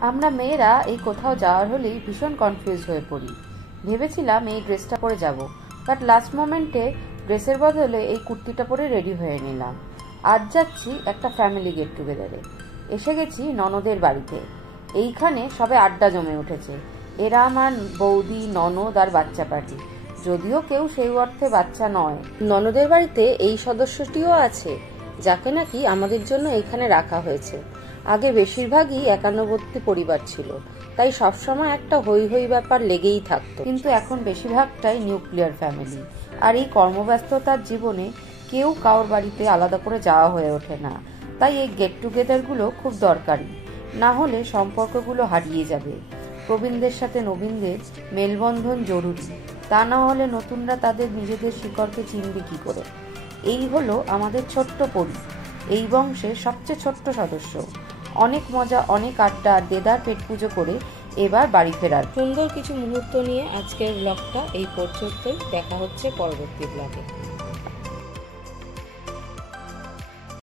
আমরা মেয়েরা এই কোথাও যাওয়ার হলেই ভীষণ কনফিউজ হয়ে পড়ি। ভেবেছিলাম এই ড্রেসটা পরে যাব, বাট লাস্ট মোমেন্টে ড্রেসের বদলে এই কুর্তিটা পরে রেডি হয়ে নিলাম। আজ যাচ্ছি একটা ফ্যামিলি গেট টুগেদারে। এসে গেছি ননদের বাড়িতে। এইখানে সবে আড্ডা জমে উঠেছে। এরা আমার বৌদি, ননদ আর বাচ্চা পার্টি। যদিও কেউ সেই অর্থে বাচ্চা নয়। ননদের বাড়িতে এই সদস্যটিও আছে, যাকে নাকি আমাদের জন্য এখানে রাখা হয়েছে। আগে বেশিরভাগই একান্নবর্তী পরিবার ছিল, তাই সবসময় একটা হই হই ব্যাপার লেগেই থাকতো। কিন্তু এখন বেশিরভাগটাই নিউক্লিয়ার ফ্যামিলি। আর এই কর্মব্যস্ততার জীবনে কেউ কারোর বাড়িতে আলাদা করে যাওয়া হয়ে ওঠে না। তাই এই গেট টুগেদারগুলো খুব দরকারি, না হলে সম্পর্কগুলো হারিয়ে যাবে। প্রবীণদের সাথে নবীনদের মেলবন্ধন জরুরি, তা না হলে নতুনরা তাদের নিজেদের শিকড়কে চিনবে কি করে। এই হলো আমাদের ছোট্ট পরি, এই বংশের সবচেয়ে ছোট্ট সদস্য। অনেক মজা, অনেক আড্ডা আর দেদার পেট পুজো করে এবার বাড়ি ফেরার সুন্দর কিছু মুহূর্ত নিয়ে আজকের ব্লগটা এই পর্যন্তই। দেখা হচ্ছে পরবর্তী ব্লগে।